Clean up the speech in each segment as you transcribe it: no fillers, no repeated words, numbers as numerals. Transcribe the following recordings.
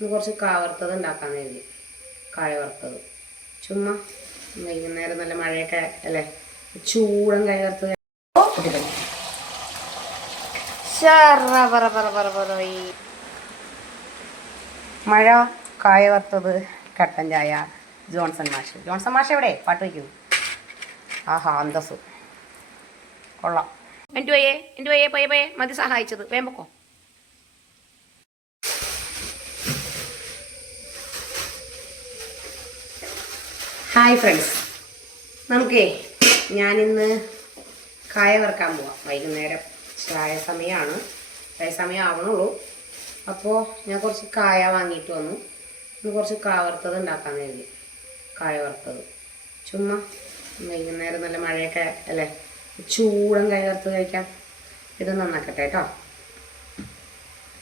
ഇന്ന് കുറച്ച് കായ വറുത്തത് ഉണ്ടാക്കാൻ കരുതി. കായ വറുത്തത് ചുമ്മാ വൈകുന്നേരം നല്ല മഴയൊക്കെ അല്ലേ, ചൂടൻ കായ വറുത്തത്. മഴ, കായ വറുത്തത്, കട്ടൻ ചായ, ജോൺസൺ മാഷ് എവിടെ പാട്ട് വയ്ക്കൂ? ആഹാ അന്തസ് കൊള്ളാം. എൻ്റെ വയ്യേ പോയേ മതി സഹായിച്ചത്. വേമ്പക്കോ ഹായ് ഫ്രണ്ട്സ്, നമുക്കേ ഞാനിന്ന് കായ വറുക്കാൻ പോവാം. വൈകുന്നേരം ചായ സമയം ആവണുള്ളൂ. അപ്പോൾ ഞാൻ കുറച്ച് കായ വാങ്ങിയിട്ട് വന്നു. ഇന്ന് കുറച്ച് കായ വറുത്തത് ഉണ്ടാക്കാൻ കരുതി. കായ വറുത്തത് ചുമ്മാ വൈകുന്നേരം നല്ല മഴയൊക്കെ അല്ലേ, ചൂടൻ കായ വറുത്തത് കഴിക്കാം. ഇത് നന്നാക്കട്ടെ കേട്ടോ.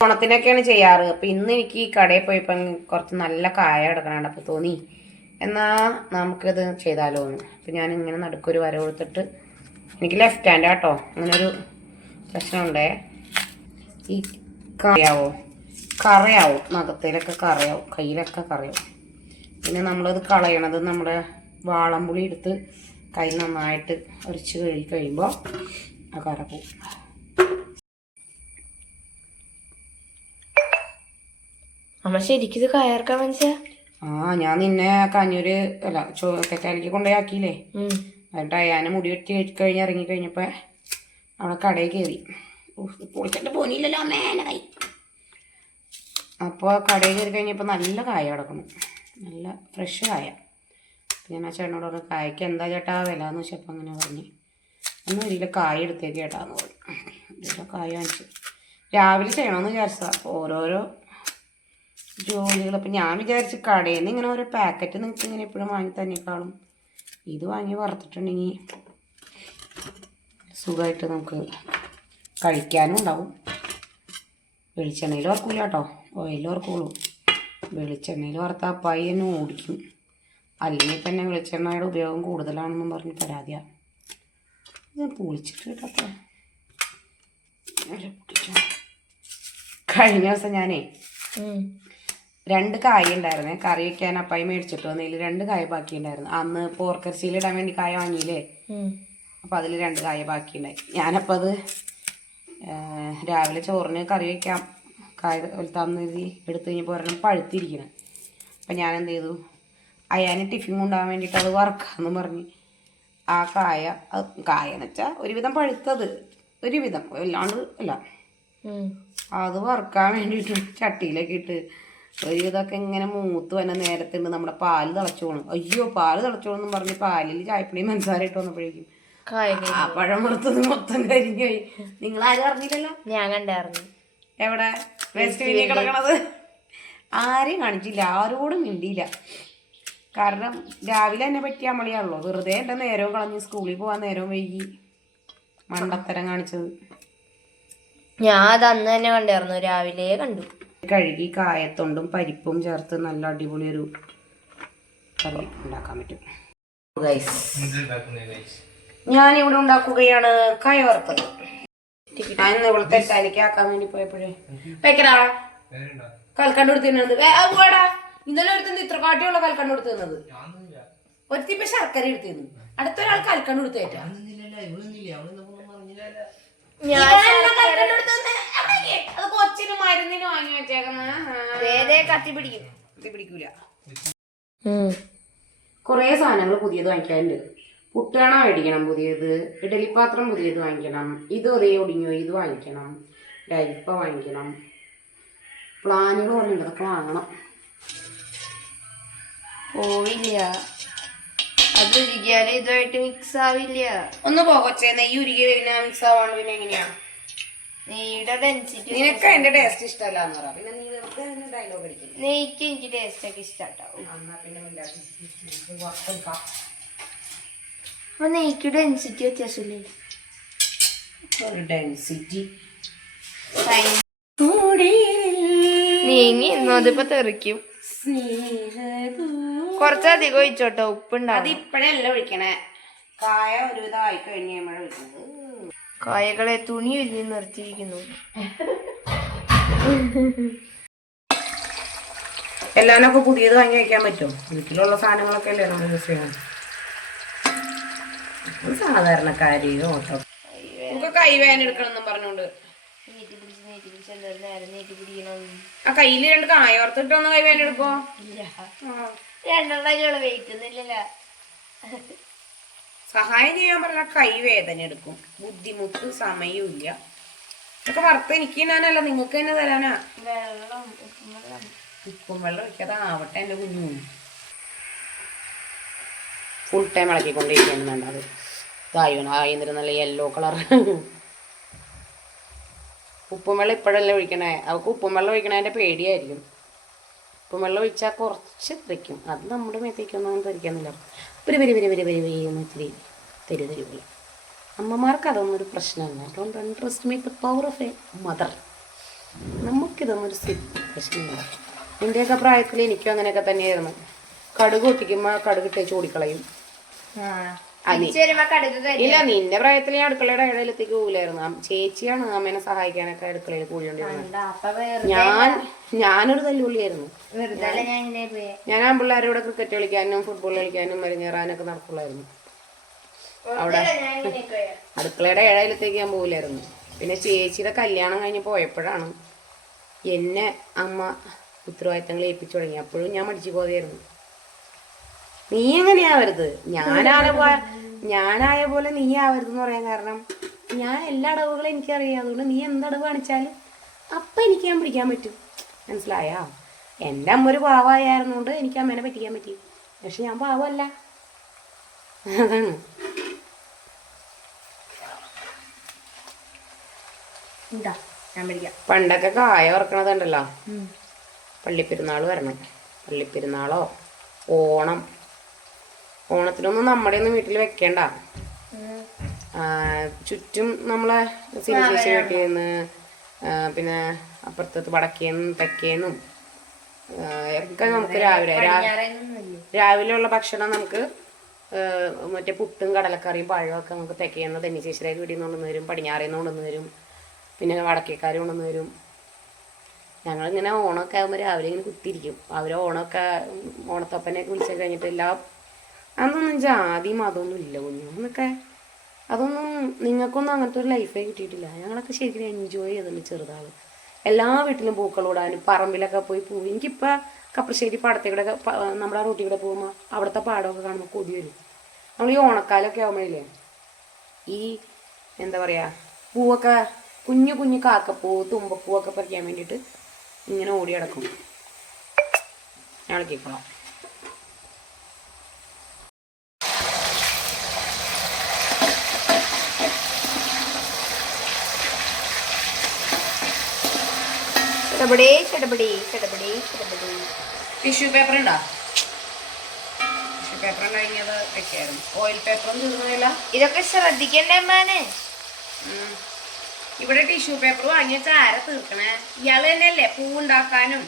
ഓണത്തിനൊക്കെയാണ് ചെയ്യാറ്. അപ്പോൾ ഇന്ന് എനിക്ക് കടയിൽ പോയപ്പോൾ കുറച്ച് നല്ല കായ എടുക്കണുണ്ട്. അപ്പോൾ തോന്നി എന്നാൽ നമുക്കിത് ചെയ്താലോ എന്ന്. അപ്പോൾ ഞാൻ ഇങ്ങനെ നടുക്കൊരു വര കൊടുത്തിട്ട്, എനിക്ക് ലെഫ്റ്റ് ഹാൻഡ് കേട്ടോ, അങ്ങനൊരു പ്രശ്നമുണ്ടേ. ഈ കറയാവും നഖത്തിലൊക്കെ കറയാവും, കയ്യിലൊക്കെ കറയാവും. പിന്നെ നമ്മളത് കളയണത് നമ്മുടെ വാളംപുളി എടുത്ത് കൈ നന്നായിട്ട് ഉരച്ച് കഴിയുമ്പോൾ ആ കറ പോവും. അമ്മ ശരിക്കും ഇത് കയർക്കാൻ മനസ്സിലാ? ഞാൻ നിന്നെ കഞ്ഞൂര് അല്ല തെറ്റാലിക്ക് കൊണ്ടുപോയി ആക്കിയില്ലേ. എന്നിട്ട് അയാനെ മുടി വെട്ടി കഴിഞ്ഞ് ഇറങ്ങിക്കഴിഞ്ഞപ്പോൾ അവിടെ കടയിൽ കയറി. പൊളിച്ചിട്ട് പോനില്ലല്ലോ അമ്മേനെ കൈ. അപ്പോൾ കടയിൽ കയറി കഴിഞ്ഞപ്പോൾ നല്ല കായ കിടക്കണം, നല്ല ഫ്രഷ് കായ. ഞാൻ ആ ചേട്ടനോട് പറഞ്ഞു, കായ്ക്ക് എന്താ ചേട്ടാ വില എന്ന് വെച്ചപ്പോൾ അങ്ങനെ പറഞ്ഞു, ഒന്നും ഇതിൽ കായ എടുത്തേക്ക് ചേട്ടാന്ന് പറഞ്ഞു. ഇതിൽ കായ വാങ്ങിച്ചു രാവിലെ ചെയ്യണമെന്ന് വിചാരിച്ചതാണ്. ഓരോരോ ജോലികൾ. അപ്പം ഞാൻ വിചാരിച്ച് കടയിൽ നിന്ന് ഇങ്ങനെ ഓരോ പാക്കറ്റ് നിങ്ങൾക്ക് ഇങ്ങനെ എപ്പോഴും വാങ്ങി തന്നെക്കാളും ഇത് വാങ്ങി വറുത്തിട്ടുണ്ടെങ്കിൽ സുഖമായിട്ട് നമുക്ക് കഴിക്കാനും ഉണ്ടാവും. വെളിച്ചെണ്ണയിൽ വറക്കൂല കേട്ടോ, ഓയിൽ വറക്കുള്ളൂ. വെളിച്ചെണ്ണയിൽ വറുത്താൽ അപ്പായി തന്നെ ഓടിക്കും. അല്ലെങ്കിൽ തന്നെ വെളിച്ചെണ്ണയുടെ ഉപയോഗം കൂടുതലാണെന്നും പറഞ്ഞ് പരാതിയാണ്. ഇത് പൊളിച്ചിട്ട് കേട്ടോ. കഴിഞ്ഞ ദിവസം ഞാനേ 2 കായ ഉണ്ടായിരുന്നേ, കറി വയ്ക്കാൻ അപ്പായി മേടിച്ചിട്ട് വന്നതിൽ 2 കായ ബാക്കിയുണ്ടായിരുന്നു. അന്ന് പോർക്കരച്ചിയിലിടാൻ വേണ്ടി കായ വാങ്ങിയില്ലേ, അപ്പം അതിൽ 2 കായ ബാക്കിയുണ്ടായി. ഞാനപ്പോൾ അത് രാവിലെ ചോറിന് കറി വയ്ക്കാം കായ വലുത്താന്ന് കരുതി എടുത്തു കഴിഞ്ഞപ്പോൾ ഒരെണ്ണം പഴുത്തിരിക്കണം. അപ്പം ഞാൻ എന്ത് ചെയ്തു, അയാന് ടിഫിൻ കൊണ്ടുപോകാൻ വേണ്ടിയിട്ട് അത് വറക്കാമെന്ന് പറഞ്ഞ് ആ കായെന്ന് വെച്ചാൽ ഒരുവിധം പഴുത്തത്, ഒരുവിധം അല്ലാണ്ട് അല്ല, അത് വറക്കാൻ വേണ്ടിയിട്ട് ചട്ടിയിലേക്ക് ഇട്ട് ഒരുവിധമൊക്കെ ഇങ്ങനെ മൂത്ത് വന്ന നേരത്തുണ്ട് നമ്മുടെ പാല് തിളച്ചു പോകണം. അയ്യോ പാല് തിളച്ചോണെന്നും പറഞ്ഞ് പാലിൽ ചായപ്പൊടിയും പഞ്ചസാര ഇട്ട് വന്നപ്പോഴേക്കും ആ പഴം വറുത്തത് മൊത്തം കരിഞ്ഞു പോയി. നിങ്ങൾ ആരും അറിഞ്ഞില്ലല്ലോ? ഞാൻ കണ്ടായിരുന്നു. എവിടെ വേസ്റ്റ് ബിന്നിൽ കിടക്കണത്? ആരെയും കാണിച്ചില്ല, ആരോടും മിണ്ടിയില്ല. കാരണം രാവിലെ എന്നെ പറ്റിയ അമ്മളിയാണല്ലോ, വെറുതെ എൻ്റെ നേരവും കളഞ്ഞ് സ്കൂളിൽ പോകാൻ നേരവും വൈകി മണ്ടത്തരം കാണിച്ചത്. ഞാൻ അത് അന്ന് തന്നെ കണ്ടായിരുന്നു, രാവിലെ കണ്ടു. കഴുകി കായത്തൊണ്ടും പരിപ്പും ചേർത്ത് നല്ല അടിപൊളി ഒരു കറി ഉണ്ടാക്കാൻ പറ്റും. ഞാനിവിടെ ഉണ്ടാക്കുകയാണ് കായ വറുത്തത്. ഞാൻ ഇന്ന് ഇവിടെ തെറ്റാലിക്ക് ആക്കാൻ വേണ്ടി പോയപ്പോഴേ വെക്കടാ കൽക്കണ്ട് കൊടുത്തിരുന്നത്. ഇന്നലെ ഒരുത്തുന്നത് ഇത്ര കാട്ടിയുള്ള കൽക്കണ്ട് കൊടുത്തിരുന്നത്. ഒരുത്തിപ്പോ ശർക്കര എടുത്തിരുന്നു, അടുത്തൊരാൾ കൽക്കണ്ട് കൊടുത്തേറ്റാ. അത് കൊച്ചിന് മരുന്നിന് വാങ്ങി വെച്ചേക്കുന്ന കത്തിപ്പിടിക്കൂല. കൊറേ സാധനങ്ങൾ പുതിയത് വാങ്ങിക്കാനുണ്ട്. പുട്ടുകണ മേടിക്കണം പുതിയത്, ഇഡലിപ്പാത്രം പുതിയത് വാങ്ങിക്കണം, ഇത് ഒരേ ഒടിഞ്ഞോ ഇത് വാങ്ങിക്കണം, ലൈപ്പ വാങ്ങിക്കണം, പ്ലാനുകൾ പറഞ്ഞിട്ടുണ്ട്, അതൊക്കെ വാങ്ങണം. പോവില്ല, അത് ഉരുകിയാലും ഇതുമായിട്ട് മിക്സ് ആവില്ല. ഒന്ന് പോകൊച്ചേ, നെയ്യ് ഉരുകി വരുന്ന മിക്സ് ആവാണ്ട് പിന്നെ എങ്ങനെയാണ്? നെയ്യുടെ ഡെൻസിറ്റി നിനക്ക് എന്റെ ടേസ്റ്റ് ഇഷ്ടമല്ലാന്ന് പറയാം. പിന്നെ നീ വെറുതെ ഡയലോഗ് അടിക്കും. നെയ്ക്ക് എനിക്ക് ടേസ്റ്റ് ഒക്കെ ഇഷ്ടാവും. അപ്പൊ നെയ്ക്ക് ഡെൻസിറ്റി വ്യത്യാസമില്ലേ? ഡെൻസിറ്റി നീങ്ങി അതിപ്പോ തെറിക്കും. കുറച്ചധികം ഒഴിച്ചോട്ടോ, ഉപ്പുണ്ടാവും. അത് ഇപ്പഴല്ല ഒഴിക്കണേ, കായ ഒരുവിധം ആയി കഴിഞ്ഞ് കഴിയുമ്പോഴാണ് ഒഴിക്കുന്നത്. കായകളെ തുണി ഉരുങ്ങി നിർത്തിയിരിക്കുന്നു. എല്ലാനൊക്കെ പുതിയത് വാങ്ങി വയ്ക്കാൻ പറ്റും. വീട്ടിലുള്ള സാധനങ്ങളൊക്കെ അല്ലേ നമ്മൾ യൂസ് ചെയ്യണം. സാധാരണക്കാരി ഓട്ടോ നമുക്ക് കൈവേന എടുക്കണം പറഞ്ഞോണ്ട് ആ കയ്യില് 2 കായോർത്തിട്ടൊന്ന് കൈവേന എടുക്കോ? സഹായം ചെയ്യാൻ പറഞ്ഞ കൈവേദന എടുക്കും. ബുദ്ധിമുട്ട് സമയവും ഇല്ല. ഇതൊക്കെ വറുത്ത് എനിക്ക് ഞാനല്ല നിങ്ങൾക്ക് തന്നെ തരാനാ. ഉപ്പും വെള്ളം ഒഴിക്കാതാവട്ടെ എൻ്റെ കുഞ്ഞു. ഫുൾ ടൈം ഇളക്കിക്കൊണ്ടിരിക്കുകയാണ് വേണ്ടത്. ഇതായിരുന്നു ആയിരുന്നിട്ട് നല്ല യെല്ലോ കളർ. ഉപ്പും വെള്ളം ഇപ്പോഴല്ലേ ഒഴിക്കണേ. അവൾക്ക് ഉപ്പും വെള്ളം ഒഴിക്കണതിൻ്റെ പേടിയായിരിക്കും. ഉപ്പും വെള്ളം ഒഴിച്ചാൽ കുറച്ച് തെറിക്കും. അത് നമ്മുടെ മേത്തേക്കൊന്നും തെറിക്കുന്നില്ല. ഇത്തിരി തരുപോലെ. അമ്മമാർക്ക് അതൊന്നും ഒരു പ്രശ്നമല്ല. Don't underestimate the power of a mother. നമുക്കിതൊന്നും ഒരു പ്രശ്നമില്ല. എൻ്റെയൊക്കെ പ്രായത്തിൽ എനിക്കും അങ്ങനെയൊക്കെ തന്നെയായിരുന്നു. കടുക് പൊട്ടിക്കുമ്പോൾ കടുക് ഇട്ടേച്ച് ഓടിക്കളയും. ഇല്ല, നിന്റെ പ്രായത്തിൽ ഞാൻ അടുക്കളയുടെ ഇടയിലെത്തേക്ക് പോകില്ലായിരുന്നു. ചേച്ചിയാണ് അമ്മേനെ സഹായിക്കാനൊക്കെ അടുക്കളയിൽ കൂടിയോണ്ടിരുന്നത്. ഞാനൊരു തല്ലുപുള്ളിയായിരുന്നു. ഞാൻ ആൺപിള്ളേരോടെ ക്രിക്കറ്റ് കളിക്കാനും ഫുട്ബോൾ കളിക്കാനും മരിഞ്ഞേറാനൊക്കെ നടക്കുള്ളായിരുന്നു. അവിടെ അടുക്കളയുടെ ഇടയിലത്തേക്ക് ഞാൻ പോകില്ലായിരുന്നു. പിന്നെ ചേച്ചിയുടെ കല്യാണം കഴിഞ്ഞ് പോയപ്പോഴാണ് എന്നെ അമ്മ ഉത്തരവാദിത്തങ്ങൾ ഏൽപ്പിച്ചു തുടങ്ങി. അപ്പോഴും ഞാൻ മടിച്ചു പോകായിരുന്നു. നീ എങ്ങനെയാവരുത്, ഞാനായ പോലെ നീ ആവരുത് എന്ന് പറയാൻ കാരണം ഞാൻ എല്ലാ അടവുകളും എനിക്കറിയാം. അതുകൊണ്ട് നീ എന്തടവ് കാണിച്ചാലും അപ്പം എനിക്ക് ഞാൻ പിടിക്കാൻ പറ്റും. മനസ്സിലായാ? എൻ്റെ അമ്മ ഒരു പാവമായിരുന്നുകൊണ്ട് എനിക്ക് അമ്മേനെ പറ്റിക്കാൻ പറ്റി. പക്ഷെ ഞാൻ പാവമല്ല. അതാണ്. പണ്ടൊക്കെ കായ വറക്കണതുണ്ടല്ലോ, പള്ളിപ്പെരുന്നാൾ വരണം. പള്ളിപ്പെരുന്നാളോ ഓണം. ഓണത്തിനൊന്നും നമ്മുടെ ഒന്നും വീട്ടിൽ വെക്കേണ്ട. ചുറ്റും നമ്മളെ സിനിമേശ്വരി വീട്ടിൽ നിന്ന് പിന്നെ അപ്പുറത്ത് വടക്കേന്നും തെക്കേന്നും ഒക്കെ നമുക്ക് രാവിലെയുള്ള ഭക്ഷണം നമുക്ക് മറ്റേ പുട്ടും കടലക്കറിയും പഴമൊക്കെ നമുക്ക് തെക്കേന്ന് തെന്നിശ്ശേശ്വരേക്ക് വീട്ടിൽ നിന്ന് കൊണ്ടുവന്ന് തരും. പടിഞ്ഞാറേന്ന് കൊണ്ടുവന്ന് തരും. പിന്നെ വടക്കേക്കാർ കൊണ്ടുവന്ന് തരും. ഞങ്ങളിങ്ങനെ ഓണമൊക്കെ ആകുമ്പോൾ രാവിലെ ഇങ്ങനെ കുത്തിയിരിക്കും. അവർ ഓണമൊക്കെ ഓണത്തപ്പനെയൊക്കെ വിളിച്ചു കഴിഞ്ഞിട്ട് അതൊന്നും ജാതി മതമൊന്നും ഇല്ല കുഞ്ഞു. അതൊന്നും നിങ്ങൾക്കൊന്നും അങ്ങനത്തെ ഒരു ലൈഫേ കിട്ടിയിട്ടില്ല. ഞങ്ങളൊക്കെ ശരിക്കും എൻജോയ് ചെയ്തിട്ടുണ്ട് ചെറുതാൾ. എല്ലാ വീട്ടിലും പൂക്കളിടാനും പറമ്പിലൊക്കെ പോയി പോവും. എനിക്കിപ്പോൾ കപ്രശ്ശേരി പാടത്തേക്കൂടെ നമ്മുടെ റൂട്ടിൽ കൂടെ പോകുമ്പോൾ അവിടുത്തെ പാടമൊക്കെ കാണുമ്പോൾ കൊതി വരും. നമ്മൾ ഈ ഓണക്കാലമൊക്കെ ആകുമ്പോഴില്ലേ ഈ എന്താ പറയുക പൂവൊക്കെ കുഞ്ഞു കുഞ്ഞു കാക്കപ്പൂ തുമ്പപ്പൂവൊക്കെ പറിക്കാൻ വേണ്ടിയിട്ട് ഇങ്ങനെ ഓടി കിടക്കും. ഞങ്ങളൊക്കെപ്പോഴാണ് ടിഷ്യൂ പേപ്പർ ഉണ്ടോ? ടിഷ്യൂ പേപ്പർ കഴിഞ്ഞത് വെക്കായിരുന്നു. ഓയിൽ പേപ്പറും തീർന്നില്ല. ഇതൊക്കെ ശ്രദ്ധിക്കണ്ടേ അമ്മാനെ? ഇവിടെ ടിഷ്യൂ പേപ്പർ വാങ്ങിയ ആര തീർക്കണേ? ഇയാള് തന്നെയല്ലേ പൂ ഉണ്ടാക്കാനും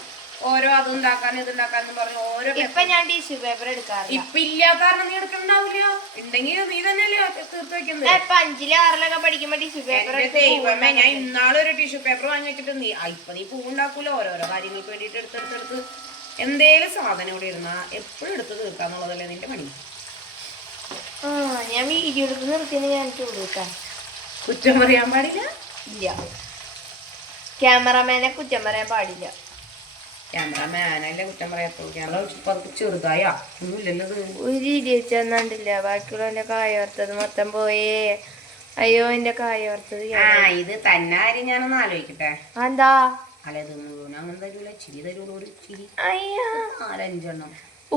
ഓരോ അതുണ്ടാക്കാനും ഇതുണ്ടാക്കാനും പറഞ്ഞു ഓരോ. ഇപ്പൊ ഞാൻ ടിഷ്യൂ പേപ്പർ എടുക്കാറില്ല. ഇപ്പൊ ഇല്ലാത്ത കാരണം നീ എടുക്കണ്ടാവില്ല. ഉണ്ടെങ്കിൽ നീ തന്നെയല്ലേ തീർത്ത് വെക്കുന്നത്. 5ലും 6ലൊക്കെ പഠിക്കുമ്പോ ടിഷ്യൂ പേപ്പർ. ദൈവമേ, ഞാൻ ഇന്നാളൊരു ടിഷ്യൂ പേപ്പർ വാങ്ങി വെച്ചിട്ട് ഇപ്പൊ നീ പൂ ഉണ്ടാക്കൂല. ഓരോരോ കാര്യങ്ങൾക്ക് വേണ്ടിട്ട് എടുത്തെടുത്തെടുത്ത് എന്തേലും സാധനം ഇവിടെ ഇരുന്നാ എപ്പോഴും എടുത്ത് തീർക്കാന്നുള്ളതല്ലേ നിന്റെ പണി. ഞാൻ വീഡിയോ എടുത്ത് നിർത്തിയെന്ന് ഞാൻ കൊടുക്കാം. കുറ്റം പറയാൻ പാടില്ല. ഇല്ല, ക്യാമറമാനെ കുറ്റം പറയാൻ പാടില്ല. ക്യാമറമാനല്ലേ കുറ്റം പറയാത്തുള്ളൂ. ക്യാമറ ചെറുതായാ ഒന്നുമില്ലല്ലോ. ഒരു വീഡിയോ ചെന്നാണ്ടില്ല. ബാക്കിയുള്ള കായോർത്തത് മൊത്തം പോയേ. അയ്യോ എന്റെ കായോർത്തത്. ഇത് തന്നെ കാര്യം ഞാനൊന്ന് ആലോചിക്കട്ടെ. എന്താ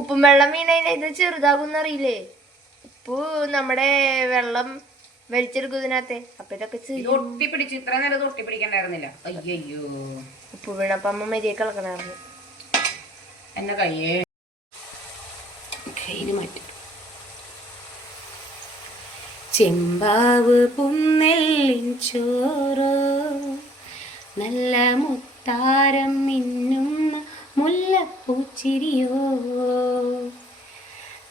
ഉപ്പും വെള്ളം വീണതിന് ഇത് ചെറുതാകുന്നറിയില്ലേ? ഉപ്പ് നമ്മുടെ വെള്ളം വലിച്ചെടുക്കുന്നതിനകത്തെ. അപ്പൊ ഇതൊക്കെ ഒട്ടിപ്പിടിച്ച് ഇത്ര നേരം ഒട്ടിപ്പിടിക്കണ്ടായിരുന്നില്ല. അയ്യോ, ഉപ്പ് വീണപ്പോ അമ്മ മരിയെ കളക്കണായിരുന്നു. എന്നെ കയ്യില് മാറ്റി. ചെമ്പാവ് പുന്നെല്ലിൻ ചോറോ നല്ല മുത്താരം മിന്നുന്ന മുല്ലപ്പൂച്ചിരിയോ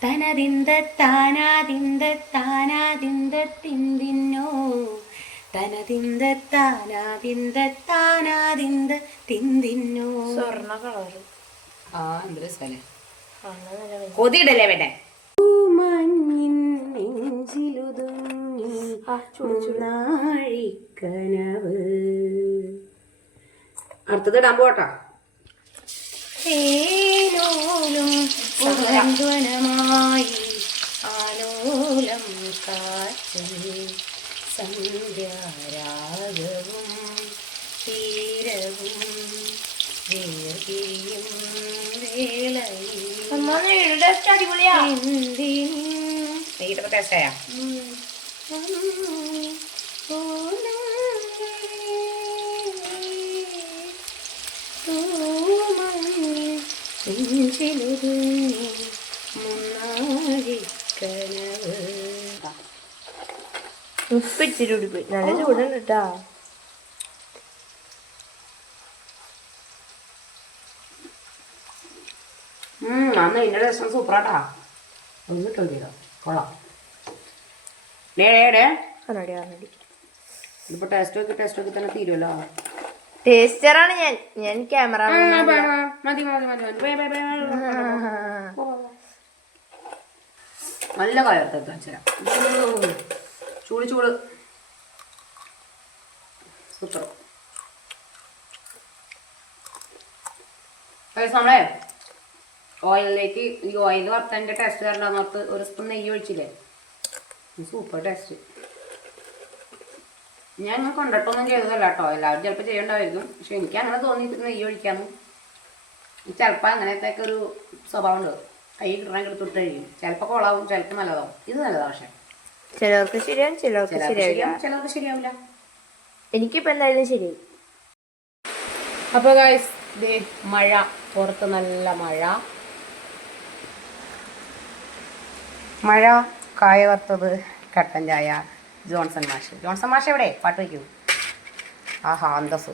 തനതിന്ത താനാതിന്ത താനാതിന്ത തിന്തിന്നോ തനതിന്ത താനാതിന്ത താനാതിന്ത തിന്തിന്നോ. സ്വർണ്ണ കളറ് ആ എന്ത് രസല്ലേ. കൊതിയിടല്ലേ വേണ്ടേ. അടുത്തത് ഇടാൻ പോട്ടാ. ആലോലം കാറ്റും സന്ധ്യാരാഗവും തീരവും വേർപിരിയും വേളയിൽ നെയ്യിട്ടപ്പോ ടേസ്റ്റായാ? ഉപ്പിച്ചിരി പോയി. നല്ല ചൂടുണ്ട് കേട്ടാ. അന്ന് ഇതിൻ്റെ രസം സൂപ്പറാട്ടാ. ഒന്ന് കിട്ടും ചെയ്തോ കൊള്ളാം. ഇതിപ്പോ ടേസ്റ്റ് ഒക്കെ തന്നെ തീരുമല്ലോ. ടേസ്റ്ററാണ് ഞാൻ ക്യാമറ. മതി നല്ല കയർത്ത ചൂട് സൂപ്പർ. നമ്മളെ ഓയിലിലേക്ക് ഈ ഓയിൽ വറുത്തതിൻ്റെ ടേസ്റ്റ് തരണ്ടെന്ന് ഓർത്ത് ഒരു സ്പൂൺ നെയ്യ് ഒഴിച്ചില്ലേ, സൂപ്പർ ടേസ്റ്റ്. ഞാൻ ഇങ്ങനെ കൊണ്ടിട്ടൊന്നും ചെയ്തതല്ല കേട്ടോ, എല്ലാവരും ചിലപ്പോൾ ചെയ്യണ്ടായിരിക്കും. പക്ഷെ എനിക്ക് അങ്ങനെ തോന്നിയിട്ട് നെയ്യ് ഒഴിക്കാമെന്ന്. ചിലപ്പോൾ അങ്ങനത്തെയൊക്കെ ഒരു സ്വഭാവം ഉണ്ട്. കൈ കിട്ടണമെങ്കിൽ എടുത്തിട്ട് കഴിയും. ചിലപ്പോൾ കൊളാവും, ചിലപ്പോൾ നല്ലതാവും. ഇത് നല്ലതാണ്. പക്ഷെ ചിലർക്ക് ശരിയാവും, ചിലർക്ക് ശരിയാവില്ല. എനിക്കിപ്പോൾ എന്തായാലും ശരിയായി. അപ്പോൾ ഗൈസ് ദേ മഴ, പുറത്ത് നല്ല മഴ, കായ വറുത്തത്, കട്ടൻ ചായ, ജോൺസൺ മാഷ് എവിടെ? പാട്ട് വയ്ക്കൂ. ആഹാ അന്തസ്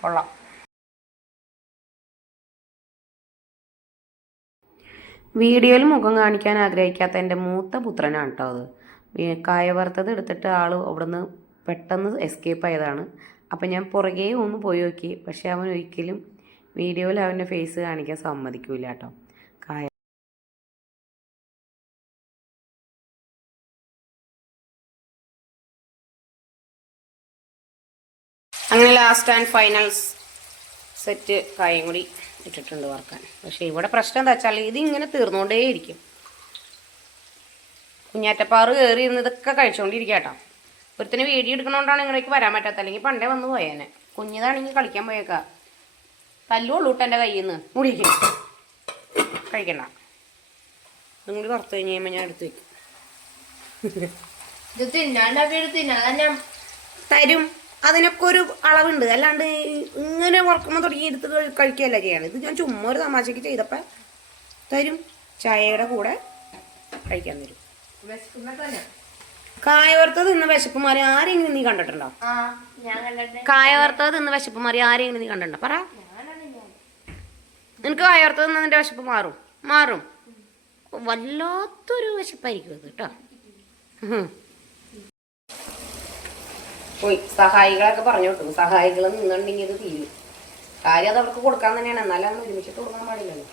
കൊള്ളാം. വീഡിയോയിൽ മുഖം കാണിക്കാൻ ആഗ്രഹിക്കാത്ത എൻ്റെ മൂത്ത പുത്രനാണ് കേട്ടോ അത്. കായ വറുത്തത് എടുത്തിട്ട് ആൾ അവിടുന്ന് പെട്ടെന്ന് എസ്കേപ്പ് ആയതാണ്. അപ്പം ഞാൻ പുറകെ ഒന്ന് പോയി നോക്കി. പക്ഷെ അവൻ ഒരിക്കലും വീഡിയോയിൽ അവൻ്റെ ഫേസ് കാണിക്കാൻ സമ്മതിക്കൂല കേട്ടോ. കായ അങ്ങനെ ലാസ്റ്റ് ആൻഡ് ഫൈനൽസ് സെറ്റ് കായും കൂടി ഇട്ടിട്ടുണ്ട് വറുക്കാൻ. പക്ഷേ ഇവിടെ പ്രശ്നം എന്താ വെച്ചാൽ ഇതിങ്ങനെ തീർന്നുകൊണ്ടേയിരിക്കും. കുഞ്ഞാറ്റപ്പാറ് കയറി ഇരുന്ന് ഇതൊക്കെ കഴിച്ചുകൊണ്ടിരിക്കുക കേട്ടോ. ഒരുത്തിന് വീഡിയോ എടുക്കണോണ്ടാണ് ഇങ്ങടേക്ക് വരാൻ പറ്റാത്ത, അല്ലെങ്കിൽ പണ്ടേ വന്ന് പോയേനെ. കുഞ്ഞിതാണെങ്കിൽ കളിക്കാൻ പോയേക്കാം. തല്ലുള്ളൂ കേട്ടോ എൻ്റെ കയ്യിൽ നിന്ന്. മുടിക്കണം കഴിക്കണ്ട. ഇതും കൂടി വറുത്ത് കഴിഞ്ഞ് കഴിയുമ്പോൾ ഞാൻ എടുത്ത് വയ്ക്കും. തരും. അതിനൊക്കെ ഒരു അളവുണ്ട്. അല്ലാണ്ട് ഇങ്ങനെ വറക്കുമ്പോൾ തുടങ്ങി എടുത്ത് കഴിക്കുകയല്ല ചെയ്യണം. ഇത് ഞാൻ ചുമ്മാ ഒരു തമാശയ്ക്ക് ചെയ്തപ്പോൾ തരും. ചായയുടെ കൂടെ കഴിക്കാൻ തരും. കായ വറുത്തത് ഇന്ന് വിശപ്പ് മാറി ആരെങ്കിലും നീ കണ്ടിട്ടുണ്ടോ? കായ വറുത്തത് ഇന്ന് വിശപ്പ് മാറി ആരെങ്കിലും നീ കണ്ടിട്ടുണ്ടോ? പറ. നിനക്ക് കായ വറുത്തത് നിന്റെ വിശപ്പ് മാറും. വല്ലാത്തൊരു വിശപ്പായിരിക്കും അത് കേട്ടോ. പോയി സഹായികളൊക്കെ പറഞ്ഞു വിട്ടു. സഹായികൾ നിന്നുണ്ടെങ്കിൽ ഇത് തീരും. കാര്യം അത് അവർക്ക് കൊടുക്കാൻ തന്നെയാണ്. എന്നാലും അന്ന് ഒരുമിച്ചിട്ട് കൊടുക്കാൻ പാടില്ലല്ലോ.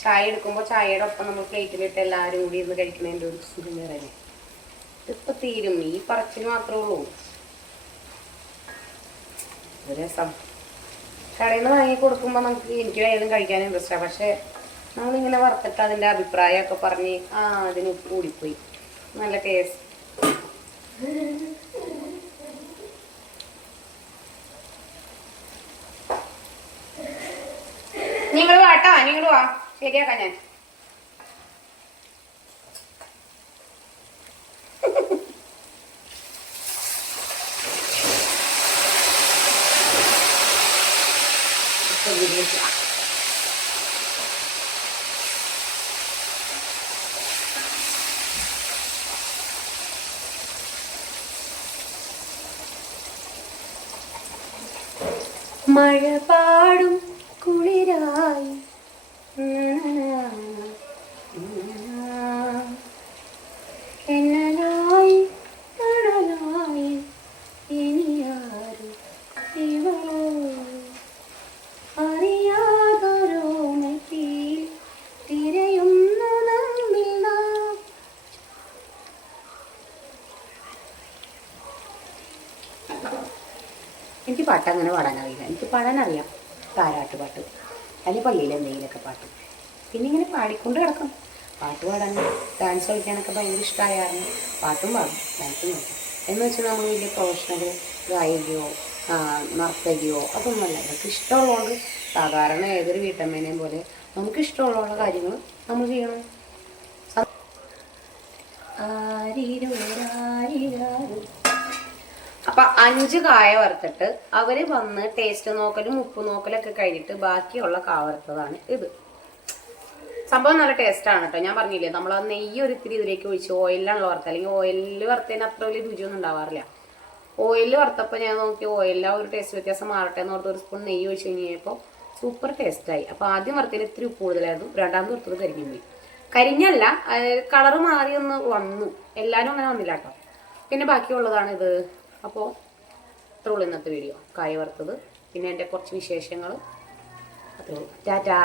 ചായ എടുക്കുമ്പോൾ ചായയുടെ ഒപ്പം നമ്മൾ പ്ലേറ്റിലിട്ട് എല്ലാവരും കൂടി ഇരുന്ന് കഴിക്കുന്നതിൻ്റെ ഒരു സുഖം വേറെ. ഇതിപ്പോൾ തീരും. ഈ പറച്ചിൽ മാത്രമേ ഉള്ളൂ. രസം കടയിൽ നിന്ന് വാങ്ങി കൊടുക്കുമ്പോൾ നമുക്ക് എനിക്ക് വേഗം കഴിക്കാൻ ഇൻട്രസ്റ്റാണ്. പക്ഷേ നമ്മളിങ്ങനെ വറുത്തിട്ട് അതിൻ്റെ അഭിപ്രായമൊക്കെ പറഞ്ഞ് അതിന് ഉപ്പ് കൂടിപ്പോയി, നല്ല ടേസ്റ്റ്. നിങ്ങൾ വാട്ടാ, നിങ്ങൾ വാ, ശരിയാക്കാം ഞാൻ. മഴ പാടും കുളിരായി എന്നലായി മണലായി ഇനിയാരും ഇവളോ അറിയാ പാട്ട് അങ്ങനെ പാടാനറിയില്ല. എനിക്ക് പാടാനറിയാം താരാട്ട് പാട്ട്, അല്ലെങ്കിൽ പള്ളിയിൽ എന്തെങ്കിലുമൊക്കെ പാട്ട്. പിന്നെ ഇങ്ങനെ പാടിക്കൊണ്ട് കിടക്കും. പാട്ട് പാടാൻ ഡാൻസ് കളിക്കാനൊക്കെ ഭയങ്കര ഇഷ്ടമായിരുന്നു. പാട്ടും പാടും ഡാൻസും കളിക്കും. എന്ന് വെച്ചാൽ നമ്മൾ വലിയ പ്രൊഫഷണൽ ഗായികയോ നർത്തകിയോ അതൊന്നുമല്ല. നമുക്ക് ഇഷ്ടമുള്ളതുകൊണ്ട് സാധാരണ ഏതൊരു വീട്ടമ്മേനെയും പോലെ നമുക്ക് ഇഷ്ടമുള്ള കാര്യങ്ങൾ നമ്മൾ ചെയ്യണം. അപ്പം 5 കായ വറുത്തിട്ട് അവർ വന്ന് ടേസ്റ്റ് നോക്കലും ഉപ്പ് നോക്കലൊക്കെ കഴിഞ്ഞിട്ട് ബാക്കിയുള്ള കായ വറുത്തതാണ് ഇത്. സംഭവം നല്ല ടേസ്റ്റാണ് കേട്ടോ. ഞാൻ പറഞ്ഞില്ലേ, നമ്മൾ ആ നെയ്യ് ഒരിത്തിരി ഇതിലേക്ക് ഒഴിച്ച് ഓയിലാണല്ലോ വറുത്ത, അല്ലെങ്കിൽ ഓയിലിൽ വറുത്തതിന് അത്ര വലിയ രുചിയൊന്നും ഉണ്ടാവാറില്ല. ഓയിലിൽ വറുത്തപ്പോൾ ഞാൻ നോക്കി ഓയിലിൽ ആ ഒരു ടേസ്റ്റ് വ്യത്യാസം മാറട്ടെ എന്ന് ഓർത്ത് ഒരു സ്പൂൺ നെയ്യ് ഒഴിച്ച് കഴിഞ്ഞപ്പോൾ സൂപ്പർ ടേസ്റ്റായി. അപ്പോൾ ആദ്യം വറുത്തതിന് ഇത്തിരി ഉപ്പ് കൂടുതലായിരുന്നു, രണ്ടാമത് വറുത്തത് കരിഞ്ഞു പോയി. കരിഞ്ഞല്ല, കളറ് മാറി ഒന്ന് വന്നു. എല്ലാവരും അങ്ങനെ വന്നില്ല കേട്ടോ. പിന്നെ ബാക്കിയുള്ളതാണ് ഇത്. അപ്പോൾ അത്രേ ഉള്ളൂ ഇന്നത്തെ വീഡിയോ. കായ വറുത്തത്, പിന്നെ എൻ്റെ കുറച്ച് വിശേഷങ്ങൾ. അത്രേ ഉള്ളൂ. ടാറ്റാ.